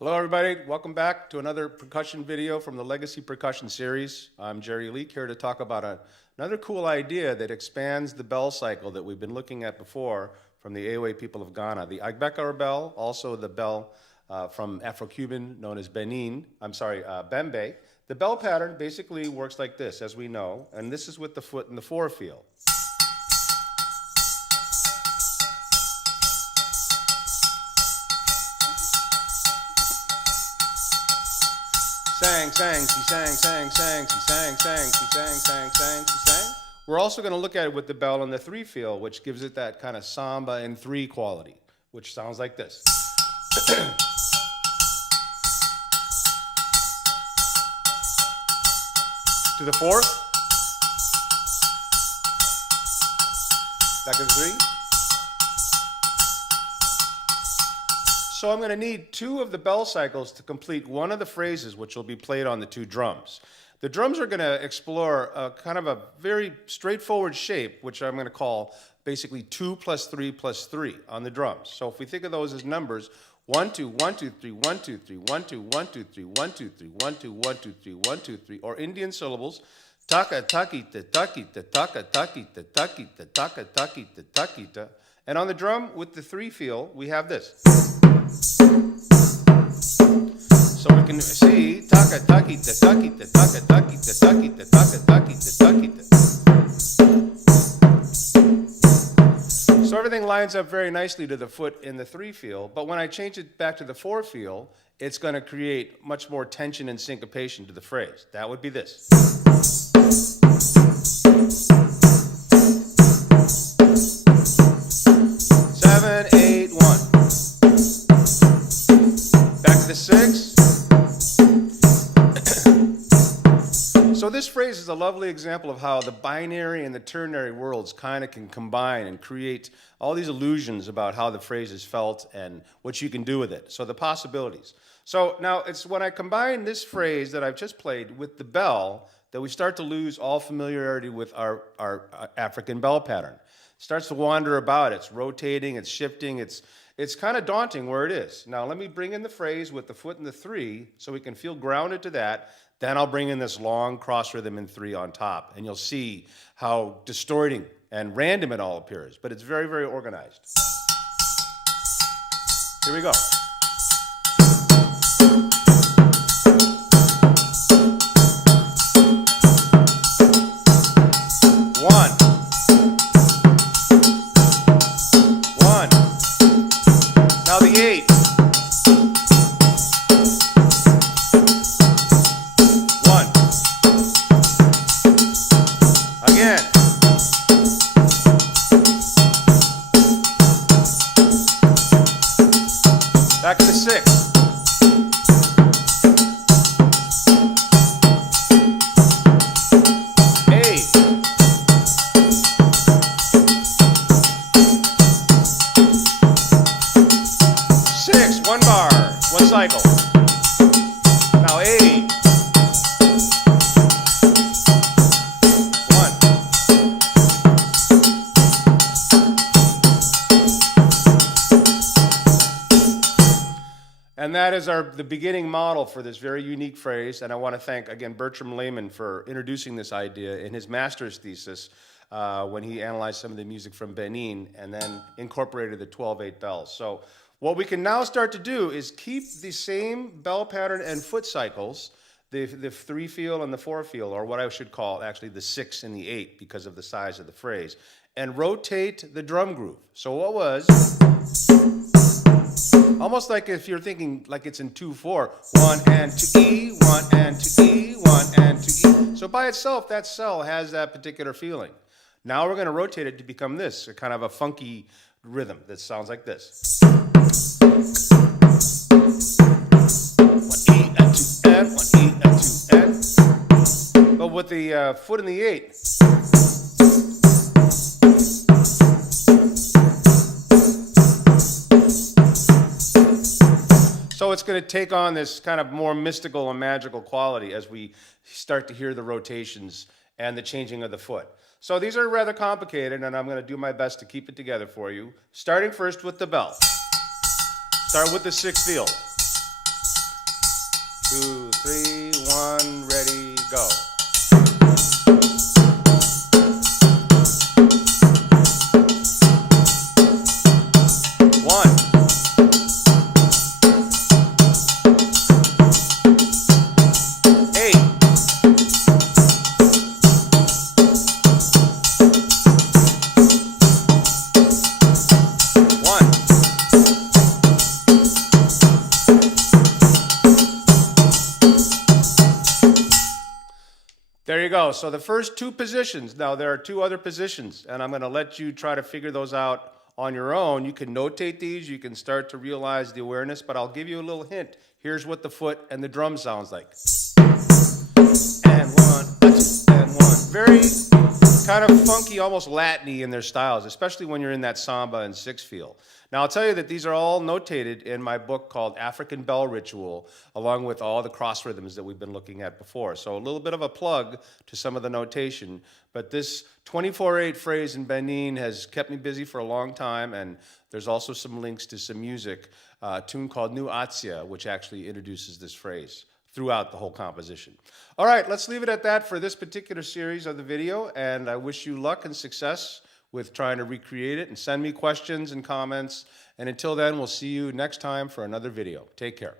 Hello everybody, welcome back to another percussion video from the Legacy Percussion series. I'm Jerry Leake here to talk about another cool idea that expands the bell cycle that we've been looking at before from the Ewe people of Ghana. The Agbekor bell, also the bell from Afro-Cuban known as Benin, Bembé. The bell pattern basically works like this, as we know, and this is with the foot in the 4 feel. Sang, sang, she sang, sang, sang, she sang, sang, she sang, sang, sang, she sang. We're also going to look at it with the bell in the 3 feel, which gives it that kind of samba in 3 quality, which sounds like this. To the 4th. Back to the 3. So I'm going to need 2 of the bell cycles to complete one of the phrases which will be played on the 2 drums. The drums are going to explore a kind of a very straightforward shape, which I'm going to call basically 2 plus 3 plus 3 on the drums. So if we think of those as numbers, 1, 2, 1, 2, 3, 1, 2, 3, 1, 2, 1, 2, 3, 1, 2, 3, 1, 2, 1, 2, 3, 1, 2, 3, or Indian syllables, taka, takita, takita, taka, takita, takita, taka, takita, takita. And on the drum with the 3 feel, we have this. So we can see taka takita takita taka takita takita taka takita takita. So everything lines up very nicely to the foot in the 3 feel, but when I change it back to the 4 feel, it's going to create much more tension and syncopation to the phrase. That would be this. 7, 8, 1. Back to the 6. So this phrase is a lovely example of how the binary and the ternary worlds kind of can combine and create all these illusions about how the phrase is felt and what you can do with it. So the possibilities. So now it's when I combine this phrase that I've just played with the bell that we start to lose all familiarity with our African bell pattern. It starts to wander about. It's rotating, it's shifting, it's kind of daunting where it is. Now let me bring in the phrase with the foot in the 3 so we can feel grounded to that. Then I'll bring in this long cross rhythm in 3 on top, and you'll see how distorting and random it all appears, but it's very, very organized. Here we go. One. Now the 8. Back to the 6. 8. 6. 1 bar, 1 cycle. Now 8. 1. And that is the beginning model for this very unique phrase. And I want to thank, again, Bertram Lehmann for introducing this idea in his master's thesis when he analyzed some of the music from Benin and then incorporated the 12/8 bells. So what we can now start to do is keep the same bell pattern and foot cycles, the 3 feel and the 4 feel, or what I should call actually the 6 and the 8 because of the size of the phrase, and rotate the drum groove. So what was... almost like if you're thinking like it's in 2/4, 1 and 2 E, 1 and 2 E, 1 and 2 E. So by itself, that cell has that particular feeling. Now we're going to rotate it to become this, a kind of a funky rhythm that sounds like this. 1 E and 2 N, 1 E and 2 N. But with the foot in the 8. So it's going to take on this kind of more mystical and magical quality as we start to hear the rotations and the changing of the foot. So these are rather complicated, and I'm going to do my best to keep it together for you. Starting first with the bell. Start with the 6th feel. 2, 3, 1, ready, go. There you go. So the first two positions. Now there are two other positions, and I'm going to let you try to figure those out on your own. You can notate these. You can start to realize the awareness, but I'll give you a little hint. Here's what the foot and the drum sounds like. And one, and one. Very kind of funky, almost Latin-y in their styles, especially when you're in that samba and six feel. Now, I'll tell you that these are all notated in my book called African Bell Ritual, along with all the cross rhythms that we've been looking at before. So a little bit of a plug to some of the notation, but this 24/8 phrase in Benin has kept me busy for a long time, and there's also some links to some music, a tune called Nu Atsia, which actually introduces this phrase throughout the whole composition. All right, let's leave it at that for this particular series of the video, and I wish you luck and success with trying to recreate it, and send me questions and comments. And until then, we'll see you next time for another video. Take care.